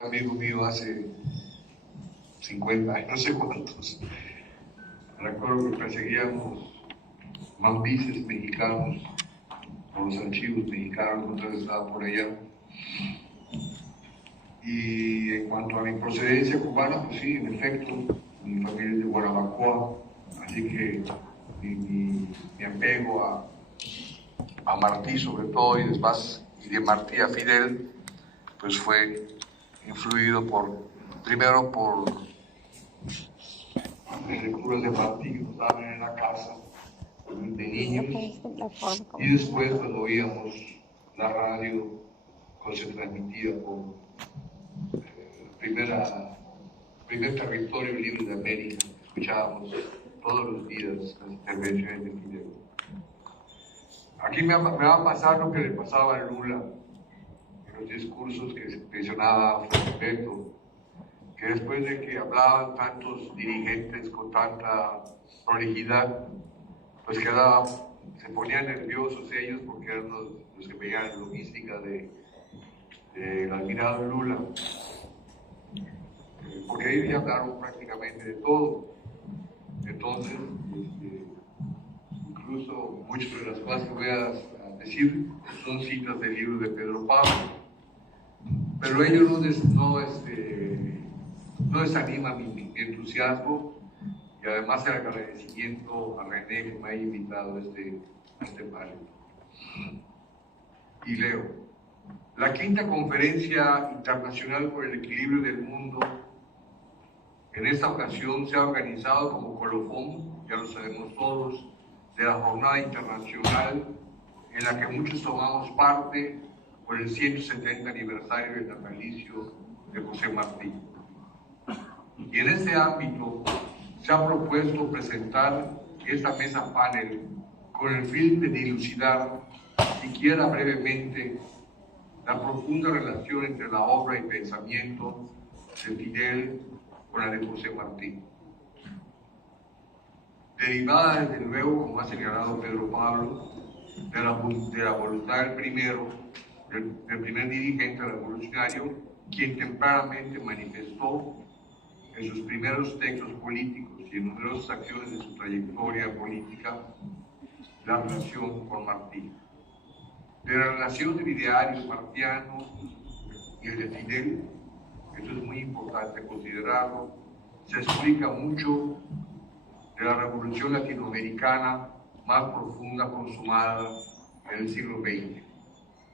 Amigo mío hace 50 años, no sé cuántos. Recuerdo que perseguíamos mambises mexicanos por los archivos mexicanos cuando él estaba por allá. Y en cuanto a mi procedencia cubana, pues sí, en efecto, mi familia es de Guanabacoa, así que mi apego a Martí sobre todo, y después y de Martí a Fidel, pues fue influido primero por las lecturas de Martí que nos daban en la casa de niños, y después cuando oíamos la radio cuando se transmitía por primer territorio libre de América, escuchábamos todos los días las intervenciones de Fidel. Aquí me va a pasar lo que le pasaba a Lula en los discursos que mencionaba Beto, que después de que hablaban tantos dirigentes con tanta prolijidad, pues se ponían nerviosos ellos porque eran los que veían la logística del admirado Lula, porque ellos ya hablaron prácticamente de todo. Entonces, incluso muchas de las cosas que voy a decir son citas del libro de Pedro Pablo, pero ello no desanima mi entusiasmo, y además el agradecimiento a René que me ha invitado a este panel. Y leo: la quinta conferencia internacional por el equilibrio del mundo en esta ocasión se ha organizado como colofón, ya lo sabemos todos, de la jornada internacional en la que muchos tomamos parte por el 170 aniversario del natalicio de José Martí. Y en este ámbito se ha propuesto presentar esta mesa panel con el fin de dilucidar, siquiera brevemente, la profunda relación entre la obra y pensamiento de Fidel con la de José Martí. Derivada, desde luego, como ha señalado Pedro Pablo, de la voluntad del primer dirigente revolucionario, quien tempranamente manifestó en sus primeros textos políticos y en numerosas acciones de su trayectoria política la relación con Martí. De la relación del ideario martiano y el de Fidel, esto es muy importante considerarlo, se explica mucho de la revolución latinoamericana más profunda consumada en el siglo XX.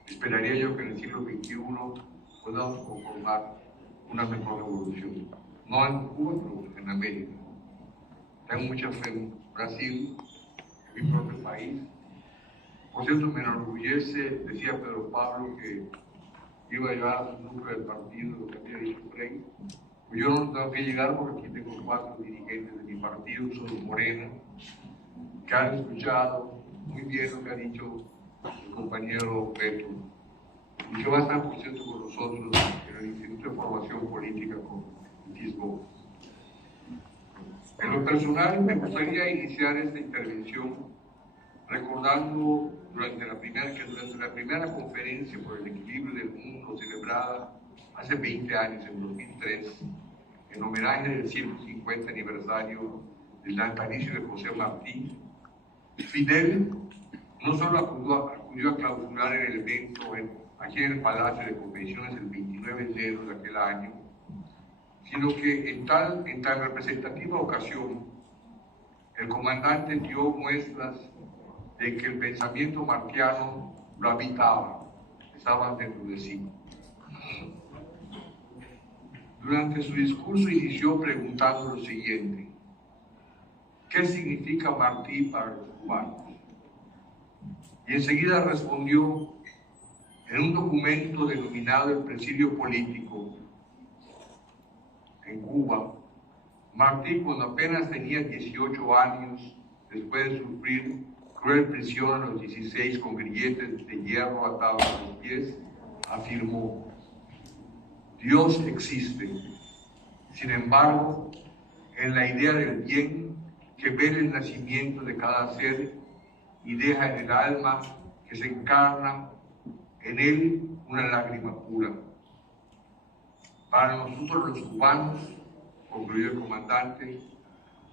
Esperaría yo que en el siglo XXI podamos conformar una mejor revolución. No en Cuba, pero en América. Tengo mucha fe en Brasil, en mi propio país. Por cierto, me enorgullece, decía Pedro Pablo, que iba a llevar a su núcleo del partido, lo que había dicho Frei. Pues yo no tengo que llegar porque aquí tengo 4 dirigentes de mi partido, son Morena, que han escuchado muy bien lo que ha dicho el compañero Beto, y que va a estar, por cierto, con nosotros en el Instituto de Formación Política con Lisboa. En lo personal, me gustaría iniciar esta intervención recordando durante la primera conferencia por el equilibrio del mundo celebrada hace 20 años, en 2003, en homenaje del 150 aniversario del natalicio de José Martí, Fidel no solo acudió a clausurar el evento aquí en el Palacio de Convenciones el 29 de enero de aquel año, sino que en tan representativa ocasión, el comandante dio muestras de que el pensamiento martiano lo habitaba, estaba dentro de sí. Durante su discurso inició preguntando lo siguiente: ¿qué significa Martí para los cubanos? Y enseguida respondió: en un documento denominado El Presidio Político en Cuba, Martí, cuando apenas tenía 18 años, después de sufrir cruel prisión a los 16 con grilletes de hierro atados a los pies, afirmó: Dios existe. Sin embargo, en la idea del bien que ve el nacimiento de cada ser y deja en el alma que se encarna en él una lágrima pura. Para nosotros los cubanos, concluyó el comandante,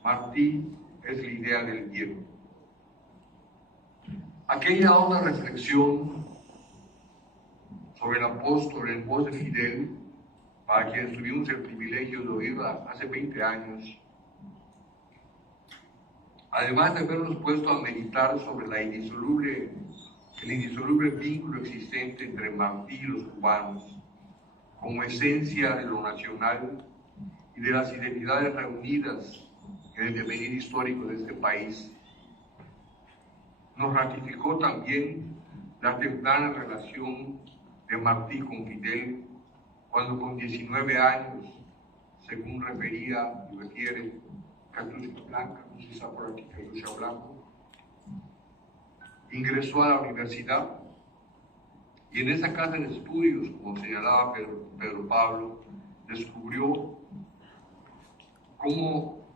Martí es la idea del bien. Aquella otra reflexión sobre el apóstol en voz de Fidel, para quienes tuvimos el privilegio de oírla hace 20 años, además de habernos puesto a meditar sobre el indisoluble vínculo existente entre Martí y los cubanos, como esencia de lo nacional y de las identidades reunidas en el devenir histórico de este país, nos ratificó también la temprana relación de Martí con Fidel, cuando con 19 años, según refiere Cartucha Blanca, no sé si está por aquí, Cartucha Blanco, ingresó a la universidad y en esa casa de estudios, como señalaba Pedro Pablo, descubrió cómo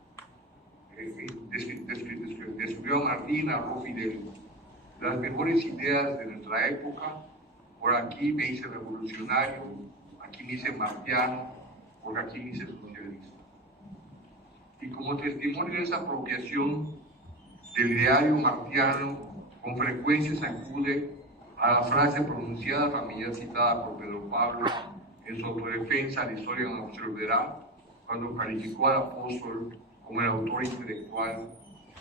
descubrió a Martín, a Fidel, las mejores ideas de nuestra época. Por aquí me hice revolucionario, aquí me hice martiano, por aquí me hice socialista. Y como testimonio de esa apropiación del ideario martiano, con frecuencia se acude a la frase pronunciada, familiar citada por Pedro Pablo en su autodefensa, la historia nos observará, cuando calificó al apóstol como el autor intelectual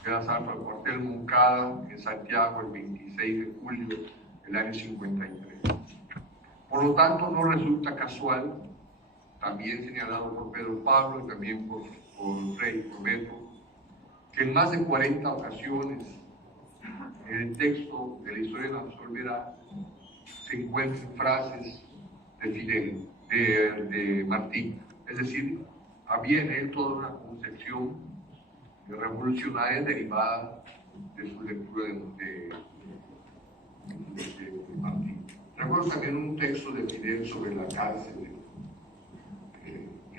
del asalto al cuartel Moncada en Santiago el 26 de julio del año 53. Por lo tanto, no resulta casual, también señalado por Pedro Pablo y también por Beto, que en más de 40 ocasiones en el texto de la historia nos resolverá se encuentran frases de Fidel, de Martí. Es decir, había en él toda una concepción revolucionaria derivada de su lectura de Martí. Recuerdo también un texto de Fidel sobre la cárcel,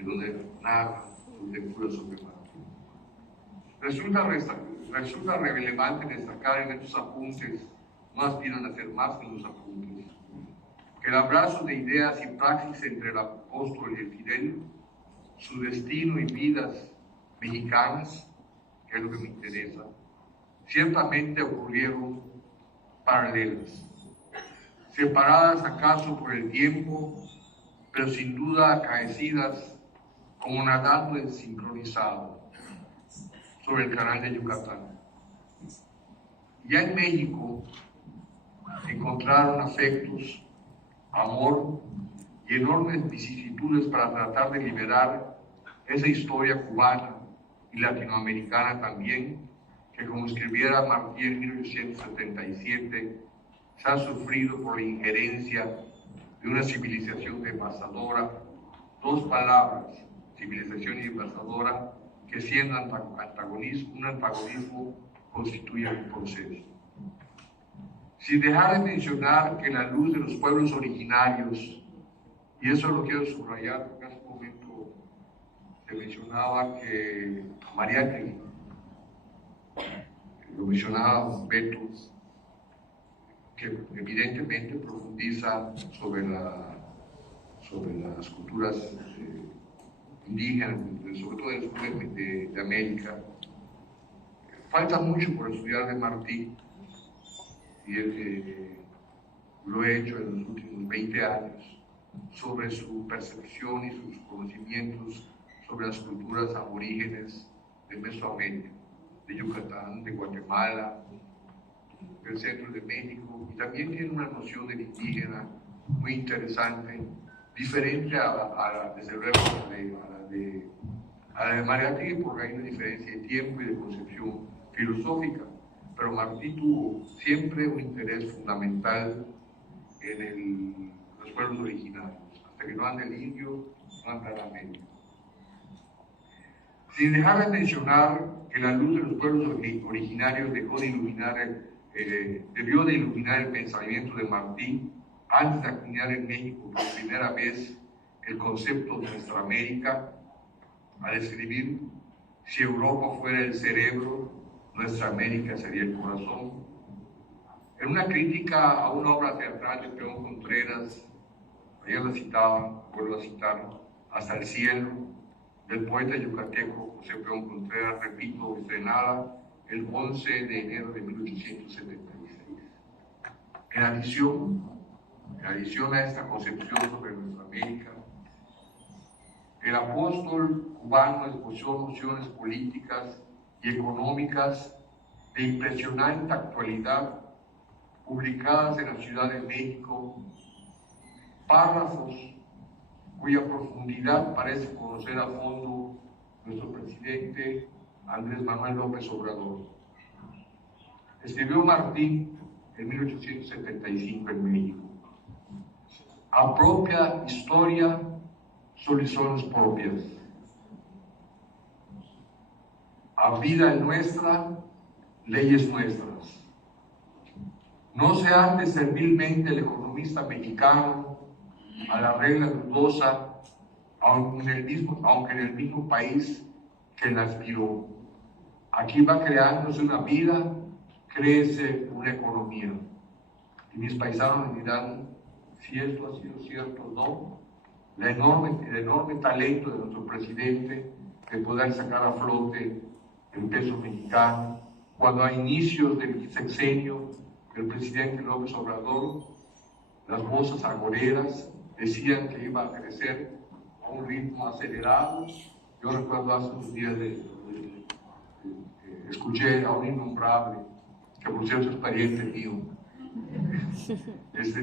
donde narra su lectura sobre Martí. Resulta relevante destacar en estos apuntes, no aspiran a ser más que los apuntes, que el abrazo de ideas y praxis entre el apóstol y el Fidel, su destino y vidas mexicanas, que es lo que me interesa, ciertamente ocurrieron paralelas, separadas acaso por el tiempo, pero sin duda acaecidas como nadando en sincronizado sobre el canal de Yucatán. Ya en México encontraron afectos, amor y enormes vicisitudes para tratar de liberar esa historia cubana y latinoamericana también, que como escribiera Martí en 1877, se ha sufrido por la injerencia de una civilización devastadora, dos palabras, civilización y devastadora, que siendo un antagonismo constituyen un consenso. Sin dejar de mencionar que la luz de los pueblos originarios, y eso lo quiero subrayar porque hace un momento se mencionaba que Mariátegui, lo mencionaba Beto, que evidentemente profundiza sobre las culturas indígenas, sobre todo de América. Falta mucho por estudiar de Martí, y lo he hecho en los últimos 20 años, sobre su percepción y sus conocimientos sobre las culturas aborígenes de Mesoamérica, de Yucatán, de Guatemala, del centro de México, y también tiene una noción de indígena muy interesante, diferente desde luego a la de Mariátegui, porque hay una diferencia de tiempo y de concepción filosófica, pero Martí tuvo siempre un interés fundamental en los pueblos originarios, hasta que no anda el indio, no anda la América. Sin dejar de mencionar que la luz de los pueblos originarios debió de iluminar el pensamiento de Martí antes de acuñar en México por primera vez el concepto de nuestra América, al escribir: si Europa fuera el cerebro, nuestra América sería el corazón. En una crítica a una obra teatral de Peón Contreras, ayer la citaba, vuelvo a citar, hasta el cielo, del poeta yucateco José Peón Contreras, repito, estrenada el 11 de enero de 1876. En adición a esta concepción sobre nuestra América, el apóstol cubano esbozó nociones políticas y económicas de impresionante actualidad, publicadas en la Ciudad de México, párrafos cuya profundidad parece conocer a fondo nuestro presidente Andrés Manuel López Obrador. Escribió Martí en 1875 en México: a propia historia soluciones propias, a vida nuestra, leyes nuestras. No se ande servilmente el economista mexicano a la regla dudosa, aunque en el mismo país que la aspiró. Aquí va creándose una vida, crece una economía. Y mis paisanos me dirán si esto ha sido cierto o no. El enorme talento de nuestro presidente de poder sacar a flote el peso mexicano, cuando a inicios del sexenio del presidente López Obrador, las voces agoreras decían que iba a crecer a un ritmo acelerado. Yo recuerdo hace unos días escuché a un innombrable, que por cierto es pariente mío,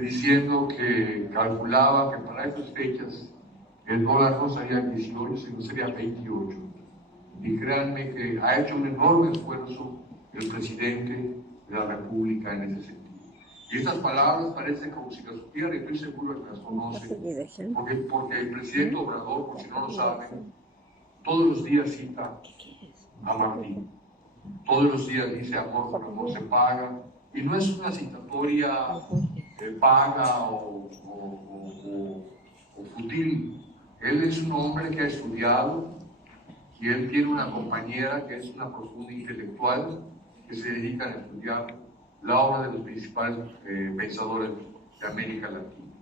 diciendo que calculaba que para esas fechas el dólar no sería 18, sino sería 28. Y créanme que ha hecho un enorme esfuerzo el presidente de la República en ese sentido. Y estas palabras parecen como si las supiera, y estoy seguro que las conoce, porque el presidente Obrador, por si no lo saben, todos los días cita a Martín. Todos los días dice: amor por amor se paga. Y no es una citatoria vaga o fútil. Él es un hombre que ha estudiado, y él tiene una compañera que es una profunda intelectual que se dedica a estudiar la obra de los principales pensadores de América Latina.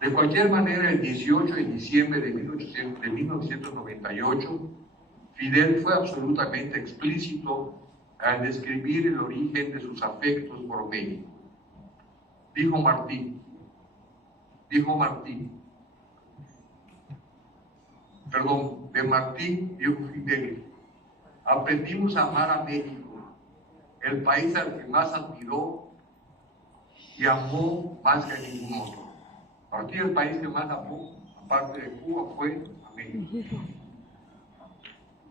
De cualquier manera, el 18 de diciembre de 1998, Fidel fue absolutamente explícito al describir el origen de sus afectos por México. Dijo Martí, de Martí dijo Fidel: aprendimos a amar a México, el país al que más admiró y amó más que a ningún otro. Martí, el país que más amó, aparte de Cuba, fue a México.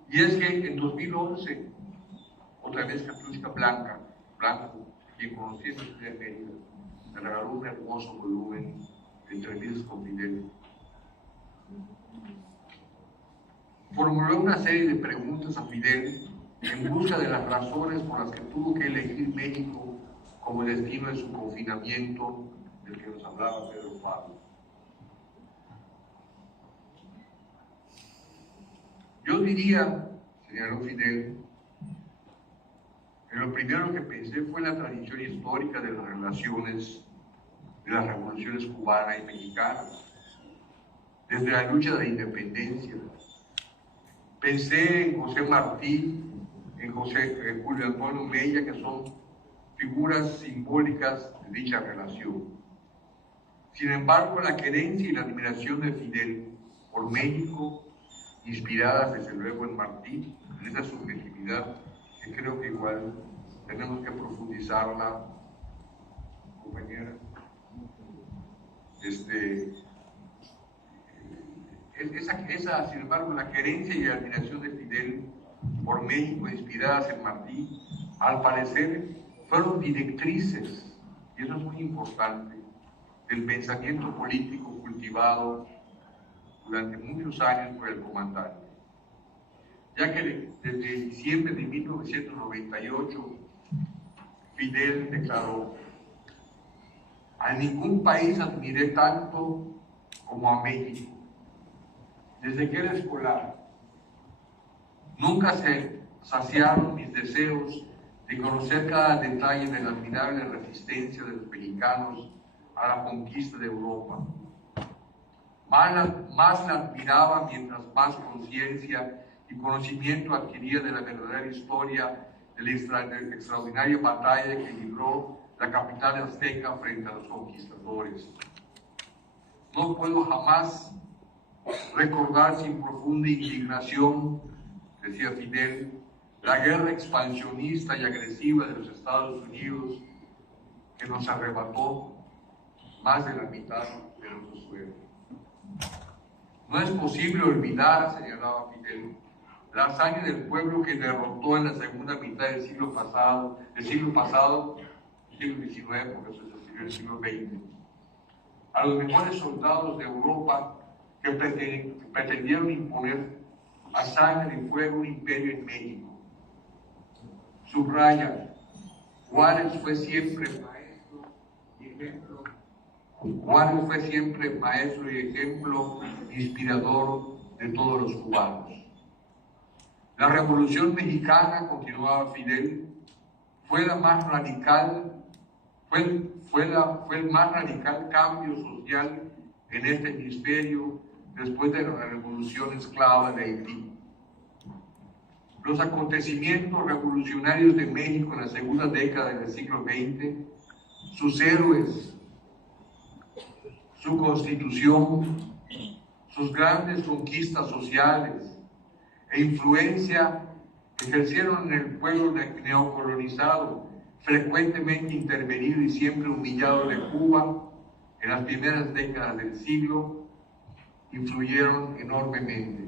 Y es que en 2011, otra vez Caperucita Blanco, quien conocí en la Ciudad de América, me regaló un hermoso volumen de entrevistas con Fidel. Formuló una serie de preguntas a Fidel en busca de las razones por las que tuvo que elegir México como destino de su confinamiento, del que nos hablaba Pedro Pablo. Yo diría, señaló Fidel, que lo primero que pensé fue la tradición histórica de las relaciones de las revoluciones cubana y mexicana, desde la lucha de la independencia. Pensé en José Martí, en Julio Antonio Mella, que son figuras simbólicas de dicha relación. Sin embargo, la querencia y la admiración de Fidel por México, inspiradas desde luego en Martí, en esa subjetividad, que creo que igual tenemos que profundizarla, compañera. Sin embargo, la querencia y la admiración de Fidel por México, inspiradas en Martí, al parecer fueron directrices, y eso es muy importante, del pensamiento político cultivado durante muchos años por el comandante. Ya que desde diciembre de 1998, Fidel declaró: a ningún país admiré tanto como a México. Desde que era escolar, nunca se saciaron mis deseos de conocer cada detalle de la admirable resistencia de los mexicanos a la conquista de Europa. más la admiraba mientras más conciencia y conocimiento adquiría de la verdadera historia de la extraordinaria batalla que libró la capital azteca frente a los conquistadores. No puedo jamás recordar sin profunda indignación, decía Fidel, la guerra expansionista y agresiva de los Estados Unidos que nos arrebató más de la mitad de nuestro suelo. No es posible olvidar, señalaba Fidel, la hazaña del pueblo que derrotó en la segunda mitad del siglo pasado, siglo XIX, porque eso se escribió en el siglo XX, a los mejores soldados de Europa que pretendieron imponer a sangre y fuego un imperio en México. Subraya, Juárez fue siempre maestro y ejemplo. Juárez fue siempre maestro y ejemplo inspirador de todos los cubanos. La Revolución Mexicana, continuaba Fidel, fue el más radical cambio social en este hemisferio después de la Revolución Esclava de Haití. Los acontecimientos revolucionarios de México en la segunda década del siglo XX, sus héroes, su constitución, sus grandes conquistas sociales e influencia ejercieron en el pueblo neocolonizado, frecuentemente intervenido y siempre humillado de Cuba en las primeras décadas del siglo, influyeron enormemente.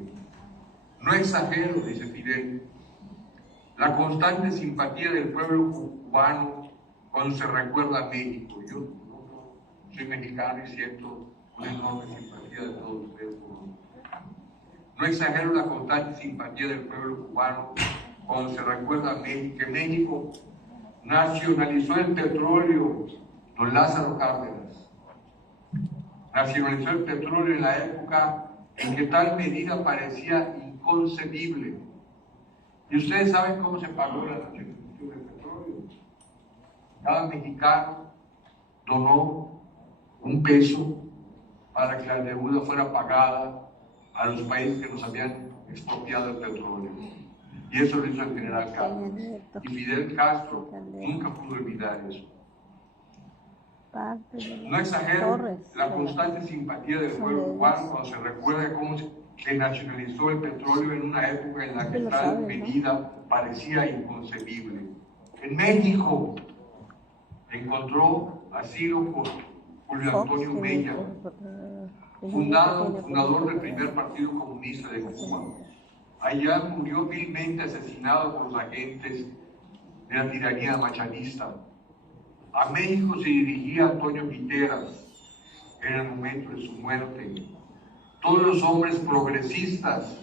No exagero, dice Fidel, la constante simpatía del pueblo cubano cuando se recuerda a México. Yo soy mexicano y siento una enorme simpatía de todos ustedes. No exagero la constante simpatía del pueblo cubano cuando se recuerda a México, que México nacionalizó el petróleo, don Lázaro Cárdenas. Nacionalizó el petróleo en la época en que tal medida parecía inconcebible. Y ustedes saben cómo se pagó la nacionalización del petróleo. Cada mexicano donó $1 para que la deuda fuera pagada a los países que nos habían expropiado el petróleo. Y eso lo hizo el general Cárdenas. Y Fidel Castro nunca pudo olvidar eso. No exagero la constante simpatía del pueblo cubano cuando se recuerda cómo se nacionalizó el petróleo en una época en la que tal medida parecía inconcebible. En México encontró asilo por Julio Antonio Mella, fundador del primer partido comunista de Cuba. Allá murió vilmente asesinado por los agentes de la tiranía machanista. A México se dirigía Antonio Guiteras en el momento de su muerte. Todos los hombres progresistas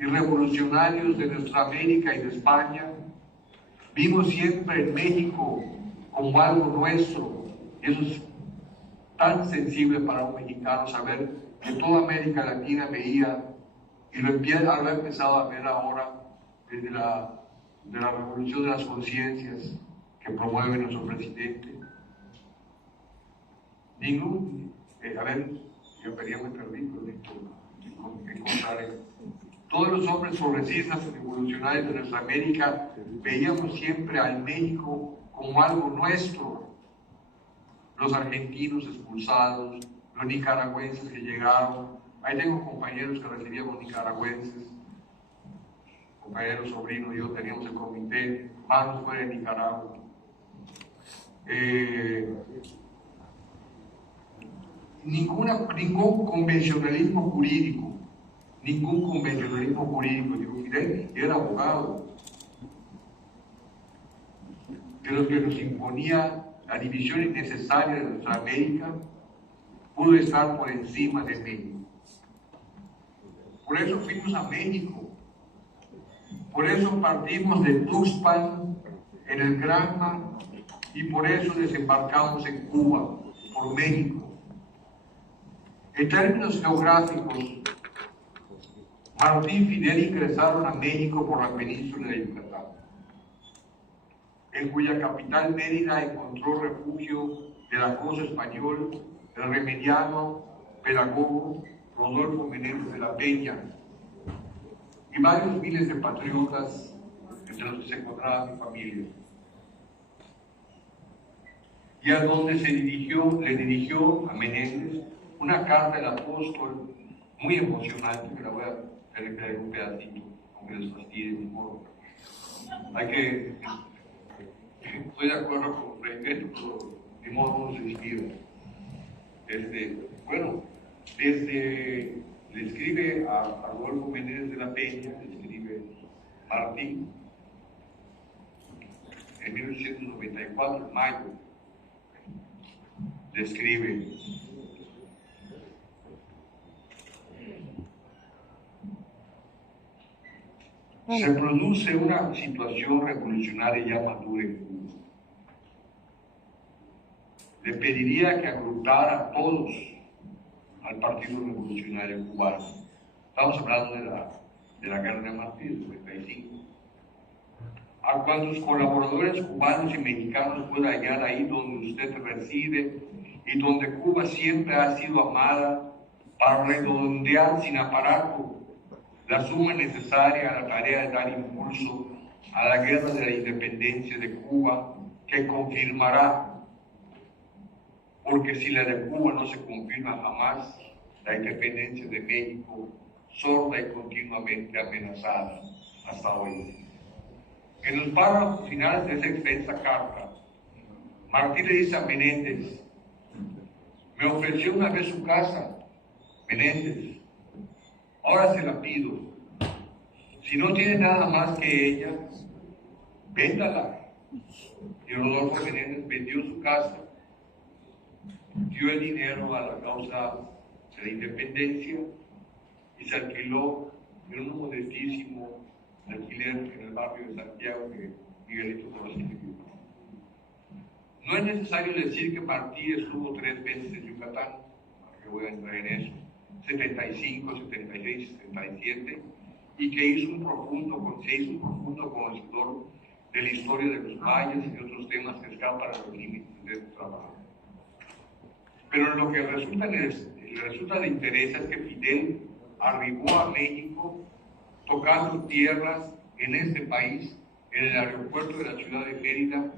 y revolucionarios de nuestra América y de España vimos siempre en México como algo nuestro. Eso es tan sensible para un mexicano saber que toda América Latina veía, y lo ha empezado a ver ahora desde la revolución de las conciencias que promueve nuestro presidente. Yo quería muy perdido encontrar. Todos los hombres progresistas y revolucionarios de nuestra América veíamos siempre al México como algo nuestro. Los argentinos expulsados, los nicaragüenses que llegaron. Ahí tengo compañeros que recibíamos nicaragüenses, compañeros sobrinos y yo teníamos el comité Manos Fuera de Nicaragua. Ningún convencionalismo jurídico, digo, Fidel era abogado, de los que nos imponía la división innecesaria de nuestra América, pudo estar por encima de México. Por eso fuimos a México, por eso partimos de Tuxpan en el Granma y por eso desembarcamos en Cuba, por México. En términos geográficos, Martí y Fidel ingresaron a México por la península de Yucatán, en cuya capital Mérida encontró refugio del acoso español, el remediano pedagogo Rodolfo Menéndez de la Peña y varios miles de patriotas entre los que se encontraba mi familia. Y a donde le dirigió a Menéndez una carta del apóstol muy emocionante, que la voy a leer un pedacito, aunque les fastidie, ni modo. Estoy de acuerdo con Freire, pero de modo no se inspira. Le escribe a Rodolfo Menéndez de la Peña, le escribe Martín, en 1894, en mayo, le escribe: se produce una situación revolucionaria ya madura en Cuba. Le pediría que agrupara a todos al Partido Revolucionario Cubano. Estamos hablando de la Guerra de Martí, del 95. A cuantos colaboradores cubanos y mexicanos pueda hallar ahí donde usted reside y donde Cuba siempre ha sido amada, para redondear sin aparato la suma necesaria a la tarea de dar impulso a la guerra de la independencia de Cuba, que confirmará, porque si la de Cuba no se confirma jamás, la independencia de México, sorda y continuamente amenazada hasta hoy. En los párrafos finales de esa extensa carta, Martí le dice a Menéndez: me ofreció una vez su casa, Menéndez, ahora se la pido. Si no tiene nada más que ella, véndala. Y Rodolfo Menéndez vendió su casa, dio el dinero a la causa de la independencia y se alquiló en un modestísimo alquiler en el barrio de Santiago que Miguelito conoce. No es necesario decir que Martí estuvo 3 veces en Yucatán, que voy a entrar en eso, 75, 76, 77, y que se hizo un profundo conocedor de la historia de los mayas y de otros temas que escapan a los límites de su trabajo. Pero lo que resulta de interés es que Fidel arribó a México tocando tierras en este país, en el aeropuerto de la ciudad de Mérida,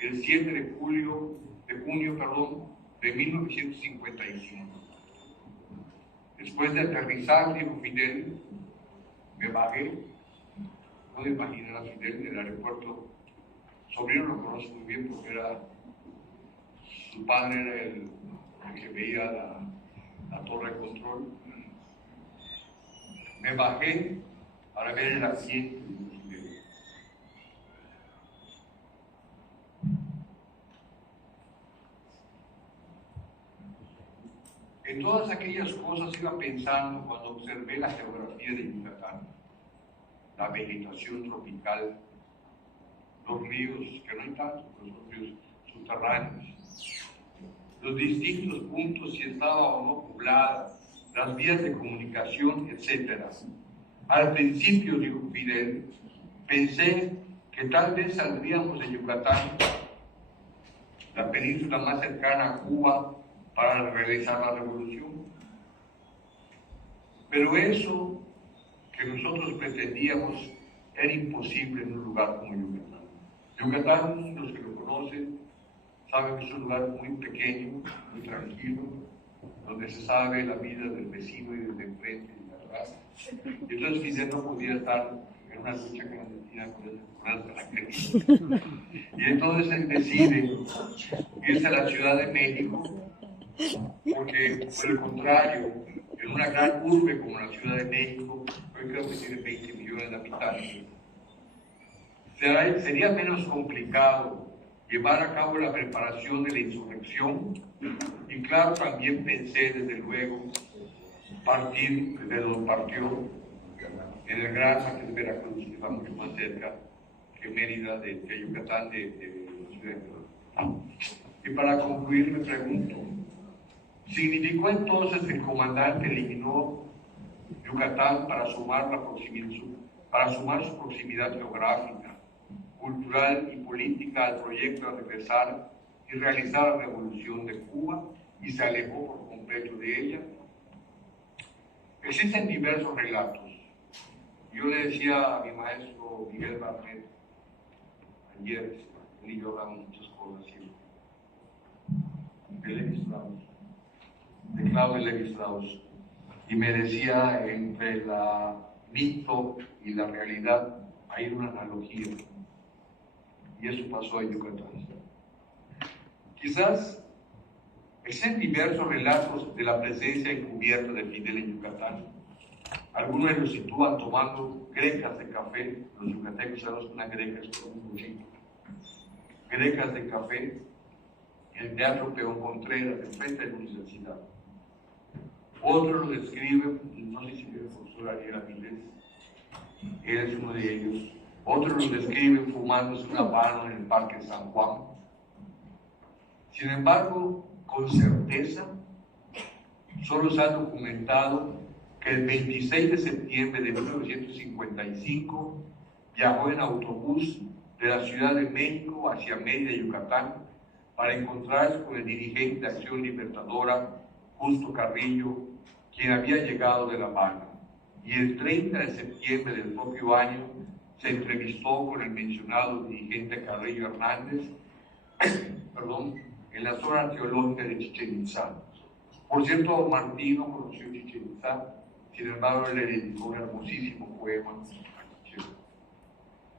el 7 de junio de 1955. Después de aterrizar, dijo Fidel, me bajé. No me imaginar a Fidel en el aeropuerto. Sobrino lo conoce muy bien porque su padre era el que veía la torre de control. Me bajé para ver el asiento de Fidel. En todas aquellas cosas iba pensando cuando observé la geografía de Yucatán, la vegetación tropical, los ríos, que no hay tantos, los ríos subterráneos, los distintos puntos, si estaba o no poblada, las vías de comunicación, etc. Al principio, dijo Fidel, pensé que tal vez saldríamos de Yucatán, la península más cercana a Cuba, para realizar la revolución. Pero eso que nosotros pretendíamos era imposible en un lugar como Yucatán. Yucatán, los que lo conocen, saben que es un lugar muy pequeño, muy tranquilo, donde se sabe la vida del vecino y del de enfrente y de atrás. Y entonces Fidel no podía estar en una lucha clandestina con las características. Y entonces él decide irse a la Ciudad de México, porque por el contrario, en una gran urbe como la Ciudad de México, hoy creo que tiene 20 millones de habitantes, sería menos complicado llevar a cabo la preparación de la insurrección, y claro, también pensé desde luego partir desde donde partió, en el Gran, que es Veracruz, que está mucho más cerca que Mérida, que Yucatán, de la ciudad de Veracruz. Y para concluir me pregunto, ¿significó entonces que el comandante eliminó Yucatán para sumar su proximidad geográfica, cultural y política al proyecto de regresar y realizar la revolución de Cuba y se alejó por completo de ella? Existen diversos relatos. Yo le decía a mi maestro Miguel Barnet ayer, él y yo hablamos muchas cosas, de Levi-Strauss, de Claude Levi-Strauss, y me decía, entre la mito y la realidad hay una analogía, y eso pasó en Yucatán. Quizás existen diversos relatos de la presencia encubierta de Fidel en Yucatán. Algunos lo sitúan tomando grecas de café. Los yucatecos sabemos que una greca es como un cuchillo. Grecas de café en el Teatro Peón Contreras, enfrente de la universidad. Otros lo describen, no sé si el profesor Ariel Avilés, él es uno de ellos. Otros lo describen fumándose un habano en el Parque San Juan. Sin embargo, con certeza, solo se ha documentado que el 26 de septiembre de 1955 viajó en autobús de la Ciudad de México hacia Mérida, Yucatán, para encontrarse con el dirigente de Acción Libertadora, Justo Carrillo, quien había llegado de La Habana. Y el 30 de septiembre del propio año se entrevistó con el mencionado dirigente Carrillo Hernández, en la zona arqueológica de Chichén Itzá. Por cierto, Martí no conoció Chichén Itzá, sin embargo le dedicó un hermosísimo poema a Chichén.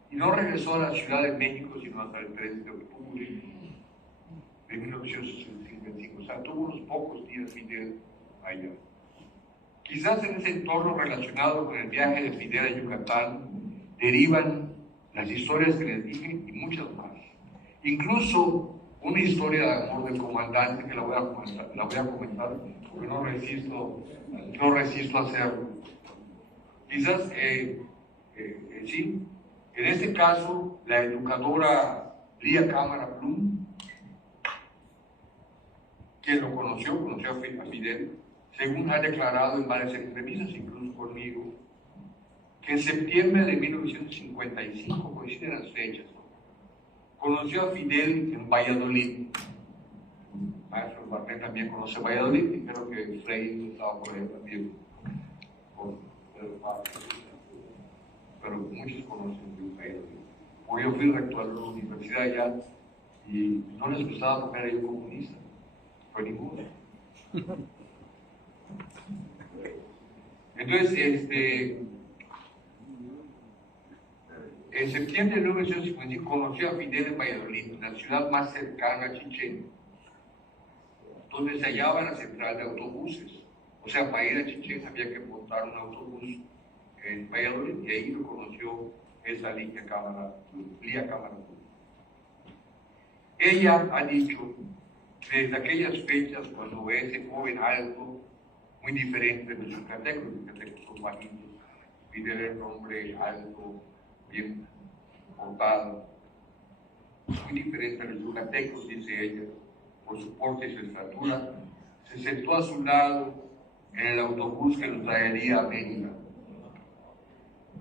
Y no regresó a la Ciudad de México sino hasta el 13 de octubre de 1955. O sea, tuvo unos pocos días Fidel allá. Quizás en ese entorno relacionado con el viaje de Fidel a Yucatán derivan las historias que les dije y muchas más. Incluso una historia de amor del comandante que la voy a comentar porque no resisto a hacerlo. Quizás, sí, en este caso, la educadora Lía Cámara Plum, quien lo conoció a Fidel, según ha declarado en varias entrevistas, incluso conmigo, que en septiembre de 1955, coinciden las fechas, conoció a Fidel en Valladolid. Maestro Barnet también conoce Valladolid, y creo que Frei estaba por ahí también, pero muchos conocen Valladolid. Hoy yo fui rector de la universidad allá y no les gustaba porque era yo comunista, fue ninguno. Entonces, en septiembre de 1955 conoció a Fidel en Valladolid, la ciudad más cercana a Chichén, donde se hallaba la central de autobuses. O sea, para ir a Chichén había que montar un autobús en Valladolid y ahí lo conoció esa Lía Cámara. Ella ha dicho, desde aquellas fechas, cuando ese joven alto, muy diferente de los yucatecos son bajitos, Fidel era un hombre alto, bien portado, muy diferente a los yucatecos, dice ella, por su porte y su estatura, se sentó a su lado en el autobús que lo traería a Mérida.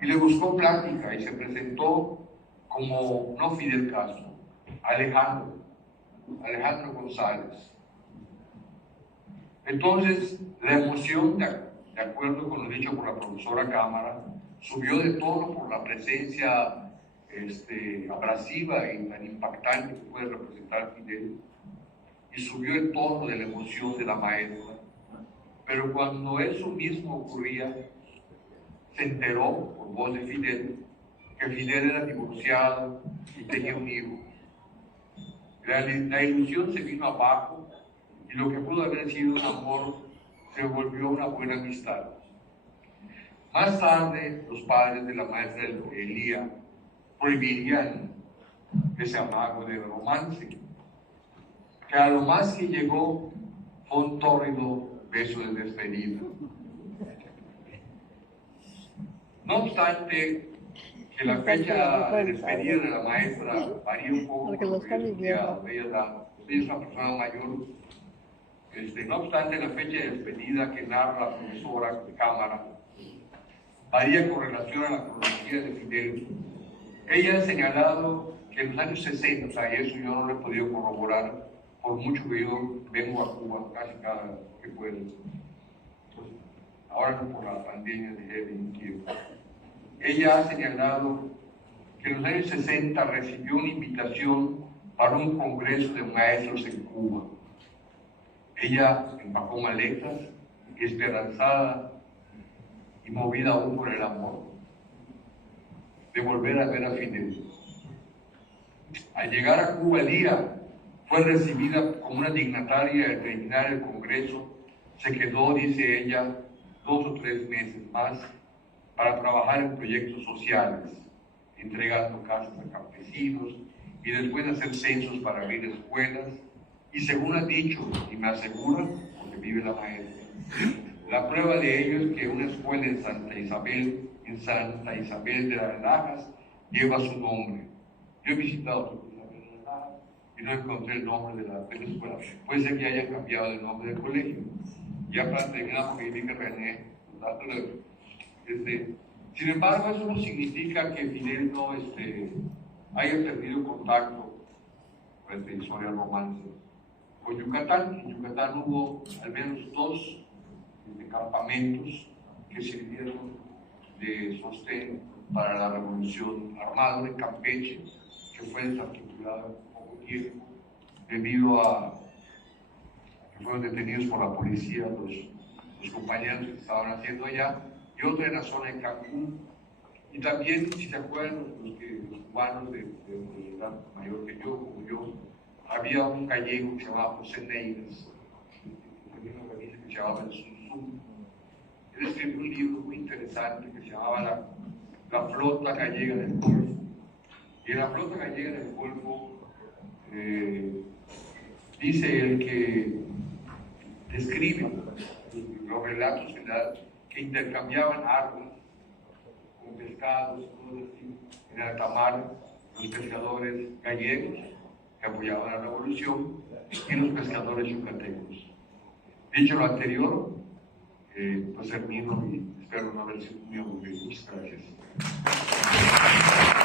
Y le buscó plática y se presentó como, no Fidel Castro, Alejandro González. Entonces, la emoción, de acuerdo con lo dicho por la profesora Cámara, subió de tono por la presencia abrasiva y tan impactante que puede representar Fidel, y subió el tono de la emoción de la maestra. Pero cuando eso mismo ocurría, se enteró, por voz de Fidel, que Fidel era divorciado y tenía un hijo. La ilusión se vino abajo y lo que pudo haber sido un amor se volvió una buena amistad. Más tarde, los padres de la maestra Lía prohibirían ese amago de romance, que a lo más que llegó fue un tórrido beso de despedida. No obstante, que la fecha de despedida de la maestra varía un poco porque ella es una persona mayor. No obstante, la fecha de despedida que narra la profesora de Cámara varía con relación a la cronología de Fidel. Ella ha señalado que en los años 60, y eso yo no lo he podido corroborar, por mucho que yo vengo a Cuba casi cada que puedo. Entonces, ahora no por la pandemia de un tiempo. Ella ha señalado que en los años 60 recibió una invitación para un congreso de maestros en Cuba. Ella empacó maletas, esperanzada y movida aún por el amor de volver a ver a Fidel. Al llegar a Cuba el día, fue recibida como una dignataria al terminar el congreso. Se quedó, dice ella, 2 o 3 meses más para trabajar en proyectos sociales, entregando casas a campesinos y después hacer censos para abrir escuelas. Y según ha dicho, y me asegura, porque vive la maestra, la prueba de ello es que una escuela en Santa Isabel de las Lajas, lleva su nombre. Yo he visitado Santa Isabel de las Lajas y no encontré el nombre de la escuela. Puede ser que hayan cambiado el nombre del colegio. Ya para terminar, porque vi que René, sin embargo, eso no significa que Fidel no haya perdido contacto con esta historia romance con Yucatán. En Yucatán hubo al menos 2 campamentos que sirvieron de sostén para la revolución armada de Campeche, que fue desarticulada en poco tiempo debido a que fueron detenidos por la policía los compañeros que estaban haciendo allá, y otra en la zona de Cancún. Y también, si se acuerdan, los cubanos de edad mayor que yo, como yo, había un gallego que se llamaba José Neiras, tenía una revista que se llamaba El Zum. Él escribió un libro muy interesante que se llamaba La Flota Gallega del Golfo. Y en la Flota Gallega del Golfo dice él que describe los relatos que intercambiaban armas con pescados, en alta mar, los pescadores gallegos que apoyaban la revolución y los pescadores yucatecos. Dicho lo anterior, pues termino y espero no haber sido muy aburrido. Muchas gracias.